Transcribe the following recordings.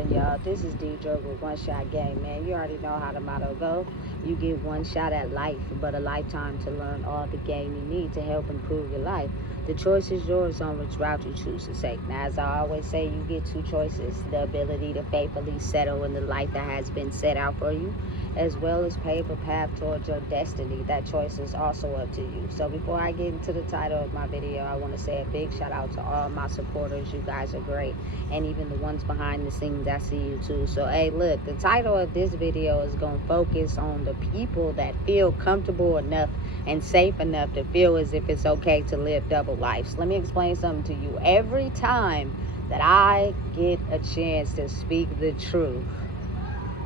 poppin', y'all? This is Deidre with One Shot Game, man. You already know how the motto go. You get one shot at life, but a lifetime to learn all the game you need to help improve your life. The choice is yours on which route you choose to take. Now, as I always say, you get two choices: the ability to faithfully settle in the life that has been set out for you, as well as pave a path towards your destiny. That choice is also up to you. So before I get into the title of my video, I want to say a big shout out to all my supporters. You guys are great. And even the ones behind the scenes, I see you too. So hey, look, the title of this video is going to focus on the people that feel comfortable enough and safe enough to feel as if it's okay to live double lives. Let me explain something to you. Every time that I get a chance to speak the truth,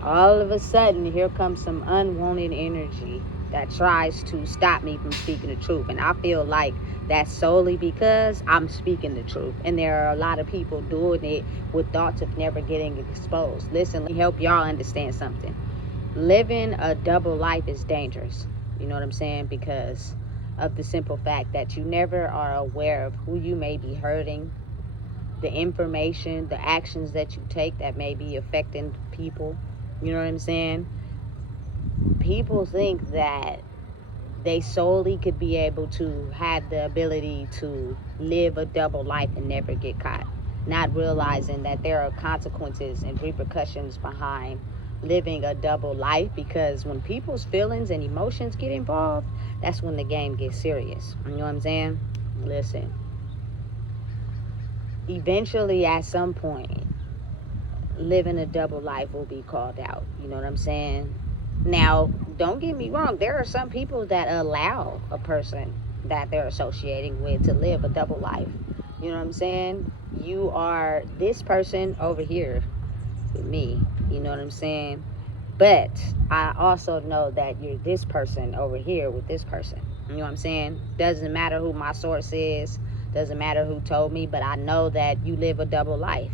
all of a sudden here comes some unwanted energy that tries to stop me from speaking the truth. And I feel like that's solely because I'm speaking the truth, and there are a lot of people doing it with thoughts of never getting exposed. Listen, let me help y'all understand something. Living a double life is dangerous, you know what I'm saying, because of the simple fact that you never are aware of who you may be hurting, the information, the actions that you take that may be affecting people. You know what I'm saying? People think that they solely could be able to have the ability to live a double life and never get caught, not realizing that there are consequences and repercussions behind living a double life, because when people's feelings and emotions get involved, that's when the game gets serious. You know what I'm saying? Listen, eventually at some point, living a double life will be called out. You know what I'm saying? Now, don't get me wrong. There are some people that allow a person that they're associating with to live a double life. You know what I'm saying? You are this person over here with me. You know what I'm saying? But I also know that you're this person over here with this person. You know what I'm saying? Doesn't matter who my source is. Doesn't matter who told me. But I know that you live a double life.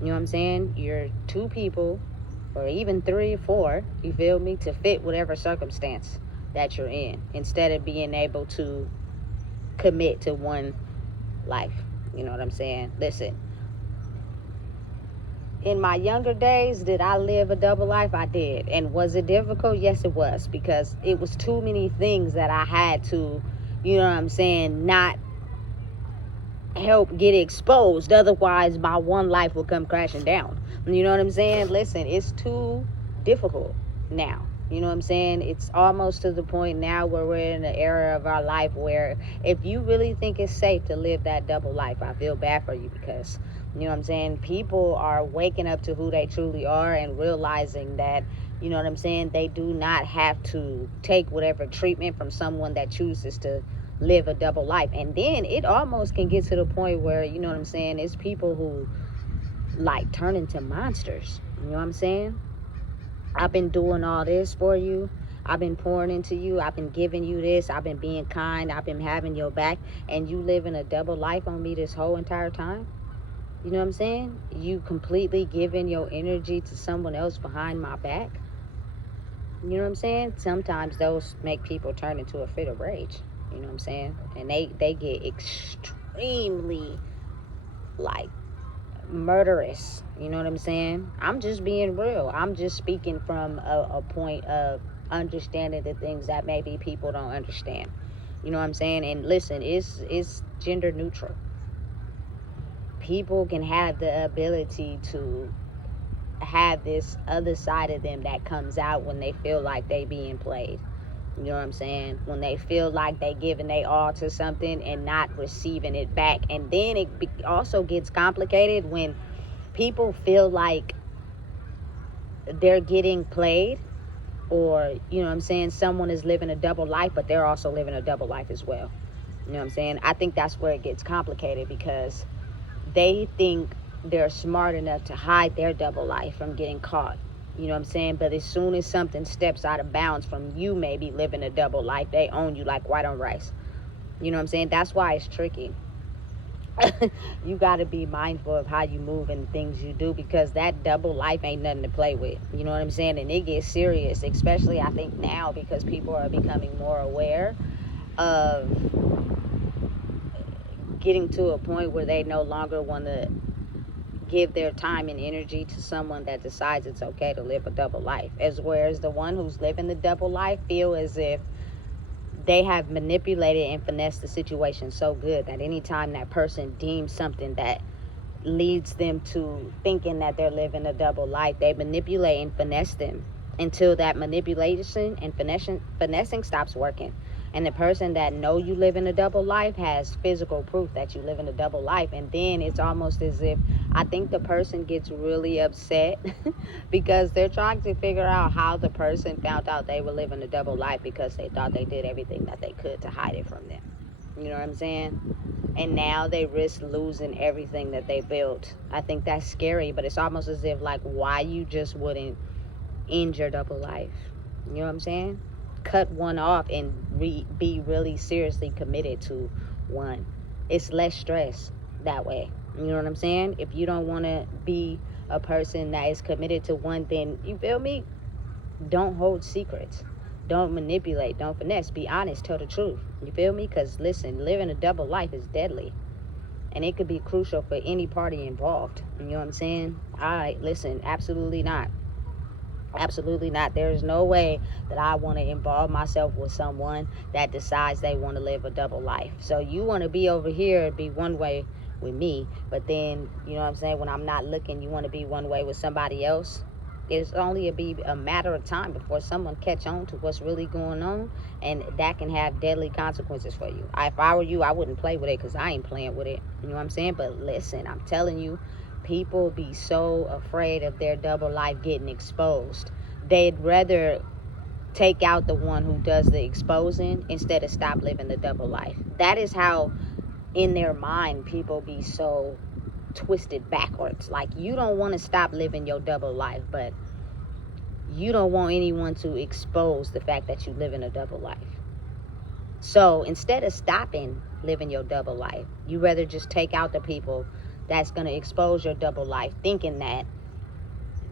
You know what I'm saying? You're two people, or even 3 or 4, you feel me, to fit whatever circumstance that you're in, instead of being able to commit to one life. You know what I'm saying? Listen, in my younger days, did I live a double life? I did. And was it difficult? Yes, it was, because it was too many things that I had to, you know what I'm saying, not help get exposed. Otherwise, my one life will come crashing down. You know what I'm saying? Listen, it's too difficult now. You know what I'm saying? It's almost to the point now where we're in an era of our life where if you really think it's safe to live that double life, I feel bad for you, because, you know what I'm saying, people are waking up to who they truly are and realizing that, you know what I'm saying, they do not have to take whatever treatment from someone that chooses to live a double life. And then it almost can get to the point where, you know what I'm saying, it's people who like turn into monsters. You know what I'm saying? I've been doing all this for you. I've been pouring into you. I've been giving you this. I've been being kind. I've been having your back. And you living a double life on me this whole entire time? You know what I'm saying? You completely giving your energy to someone else behind my back? You know what I'm saying? Sometimes those make people turn into a fit of rage. You know what I'm saying? And they get extremely, like, murderous. You know what I'm saying? I'm just being real. I'm just speaking from a point of understanding the things that maybe people don't understand. You know what I'm saying? And listen, it's gender neutral. People can have the ability to have this other side of them that comes out when they feel like they being played. You know what I'm saying? When they feel like they giving they all to something and not receiving it back. And then it also gets complicated when people feel like they're getting played, or, you know what I'm saying, someone is living a double life, but they're also living a double life as well. You know what I'm saying? I think that's where it gets complicated, because they think they're smart enough to hide their double life from getting caught. You know what I'm saying? But as soon as something steps out of bounds from you maybe living a double life, they own you like white on rice. You know what I'm saying? That's why it's tricky. You got to be mindful of how you move and things you do, because that double life ain't nothing to play with. You know what I'm saying? And it gets serious, especially I think now, because people are becoming more aware of getting to a point where they no longer want to give their time and energy to someone that decides it's okay to live a double life, as whereas the one who's living the double life feel as if they have manipulated and finessed the situation so good that anytime that person deems something that leads them to thinking that they're living a double life, they manipulate and finesse them until that manipulation and finessing stops working. And the person that know you live in a double life has physical proof that you live in a double life. And then it's almost as if I think the person gets really upset because they're trying to figure out how the person found out they were living a double life because they thought they did everything that they could to hide it from them. You know what I'm saying? And now they risk losing everything that they built. I think that's scary, but it's almost as if like why you just wouldn't end your double life. You know what I'm saying? Cut one off and be really seriously committed to one. It's less stress that way. You know what I'm saying? If you don't want to be a person that is committed to one, then you feel me? Don't hold secrets. Don't manipulate. Don't finesse. Be honest. Tell the truth. You feel me? Because listen, living a double life is deadly. And it could be crucial for any party involved. You know what I'm saying? Listen, absolutely not. Absolutely not. There's no way that I want to involve myself with someone that decides they want to live a double life. So you want to be over here and be one way with me, but then, you know what I'm saying, when I'm not looking, you want to be one way with somebody else. It's only be a matter of time before someone catch on to what's really going on, and that can have deadly consequences for you. If I were you, I wouldn't play with it because I ain't playing with it. You know what I'm saying? But listen, I'm telling you, people be so afraid of their double life getting exposed. They'd rather take out the one who does the exposing instead of stop living the double life. That is how in their mind people be so twisted backwards. Like, you don't want to stop living your double life, but you don't want anyone to expose the fact that you live in a double life. So instead of stopping living your double life, you rather just take out the people that's going to expose your double life, thinking that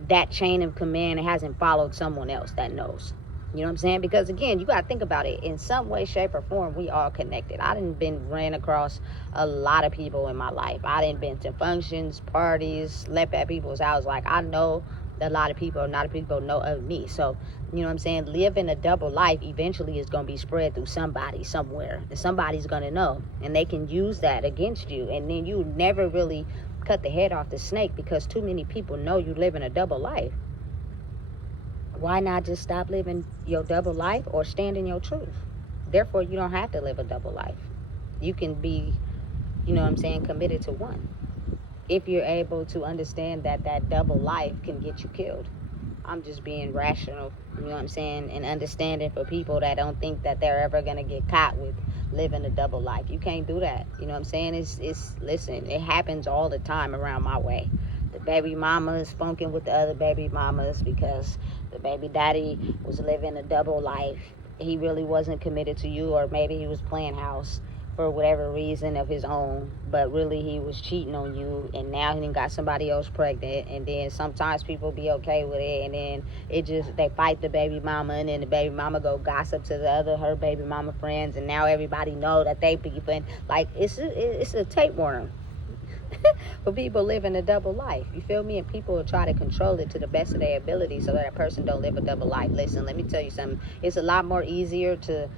that chain of command hasn't followed someone else that knows. You know what I'm saying? Because again, you got to think about it. In some way, shape, or form, we all connected. I done ran across a lot of people in my life. I done been to functions, parties, slept at people's houses. Like, I know that a lot of people know of me. So, you know what I'm saying? Living a double life eventually is going to be spread through somebody somewhere. And somebody's going to know. And they can use that against you. And then you never really cut the head off the snake because too many people know you live in a double life. Why not just stop living your double life or stand in your truth? Therefore, you don't have to live a double life. You can be, you know what I'm saying, committed to one. If you're able to understand that that double life can get you killed. I'm just being rational, you know what I'm saying, and understanding for people that don't think that they're ever going to get caught with living a double life. You can't do that. You know what I'm saying? Listen, it happens all the time around my way. The baby mama is funking with the other baby mamas because the baby daddy was living a double life. He really wasn't committed to you, or maybe he was playing house for whatever reason of his own, but really he was cheating on you, and now he got somebody else pregnant. And then sometimes people be okay with it, and then they fight the baby mama, and then the baby mama go gossip to her baby mama friends, and now everybody know that they beefing. Like, it's a tapeworm for people living a double life. You feel me? And people will try to control it to the best of their ability so that a person don't live a double life. Listen, let me tell you something. It's a lot more easier to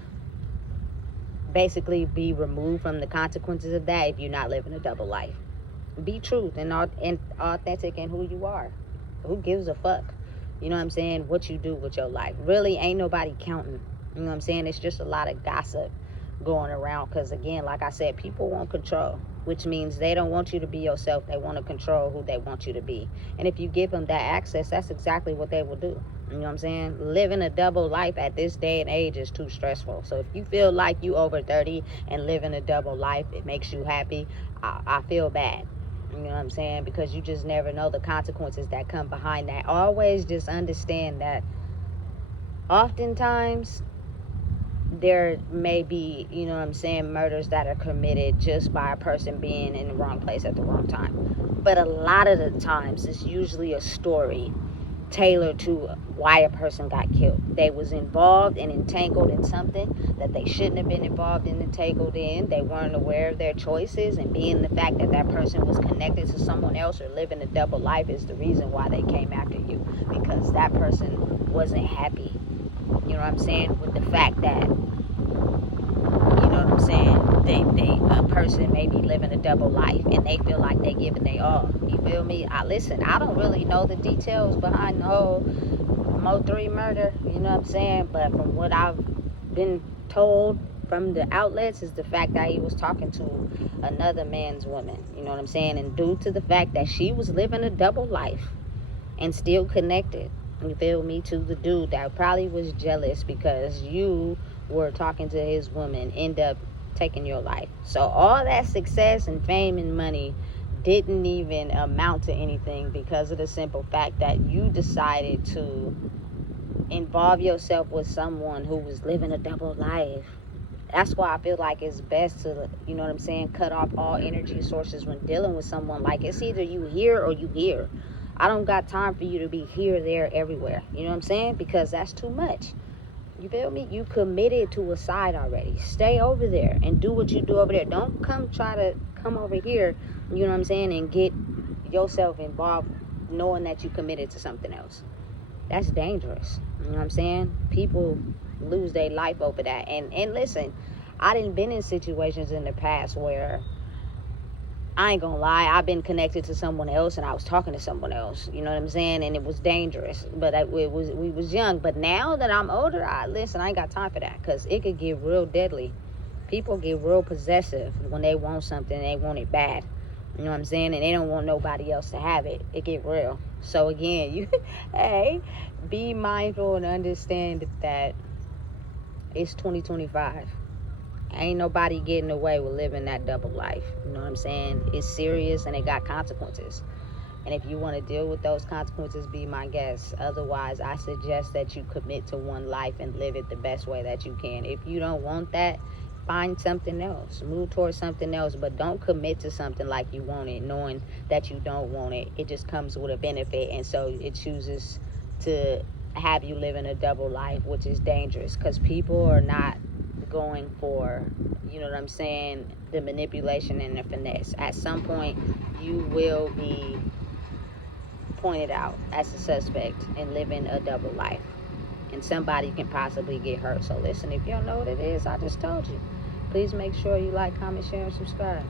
basically be removed from the consequences of that if you're not living a double life. Be truth and authentic in who you are. Who gives a fuck? You know what I'm saying? What you do with your life. Really ain't nobody counting. You know what I'm saying? It's just a lot of gossip going around because, again, like I said, people want control, which means they don't want you to be yourself. They want to control who they want you to be. And if you give them that access, that's exactly what they will do. You know what I'm saying? Living a double life at this day and age is too stressful. So if you feel like you over 30 and living a double life, it makes you happy, I feel bad. You know what I'm saying? Because you just never know the consequences that come behind that. Always just understand that oftentimes there may be, you know what I'm saying, murders that are committed just by a person being in the wrong place at the wrong time. But a lot of the times it's usually a story tailored to why a person got killed. They was involved and entangled in something that they shouldn't have been involved and entangled in. They weren't aware of their choices, and being the fact that that person was connected to someone else or living a double life is the reason why they came after you, because that person wasn't happy, you know what I'm saying, with the fact that, you know what I'm saying, a person may be living a double life and they feel like they giving they all. You feel me? I don't really know the details behind the whole Mo3 murder, you know what I'm saying? But from what I've been told from the outlets is the fact that he was talking to another man's woman, you know what I'm saying? And due to the fact that she was living a double life and still connected, you feel me, to the dude that probably was jealous because you were talking to his woman, end up taking your life. So all that success and fame and money didn't even amount to anything because of the simple fact that you decided to involve yourself with someone who was living a double life. That's why I feel like it's best to, you know what I'm saying, cut off all energy sources when dealing with someone. Like, it's either you here or you here. I don't got time for you to be here, there, everywhere. You know what I'm saying? Because that's too much. You feel me? You committed to a side already. Stay over there and do what you do over there. Don't try to come over here, you know what I'm saying, and get yourself involved knowing that you committed to something else. That's dangerous. You know what I'm saying? People lose their life over that. And listen, I done been in situations in the past where, I ain't gonna lie, I've been connected to someone else and I was talking to someone else, you know what I'm saying, and it was dangerous, but we was young. But now that I'm older, I ain't got time for that, because it could get real deadly. People get real possessive when they want something and they want it bad, you know what I'm saying, and they don't want nobody else to have it. It get real. So again, you hey, be mindful and understand that it's 2025. Ain't nobody getting away with living that double life. You know what I'm saying? It's serious and it got consequences. And if you want to deal with those consequences, be my guest. Otherwise, I suggest that you commit to one life and live it the best way that you can. If you don't want that, find something else. Move towards something else. But don't commit to something like you want it, knowing that you don't want it. It just comes with a benefit. And so it chooses to have you live in a double life, which is dangerous, because people are not going for, you know what I'm saying, the manipulation and the finesse. At some point, you will be pointed out as a suspect in living a double life, and somebody can possibly get hurt. So listen, if you don't know what it is, I just told you. Please make sure you like, comment, share, and subscribe.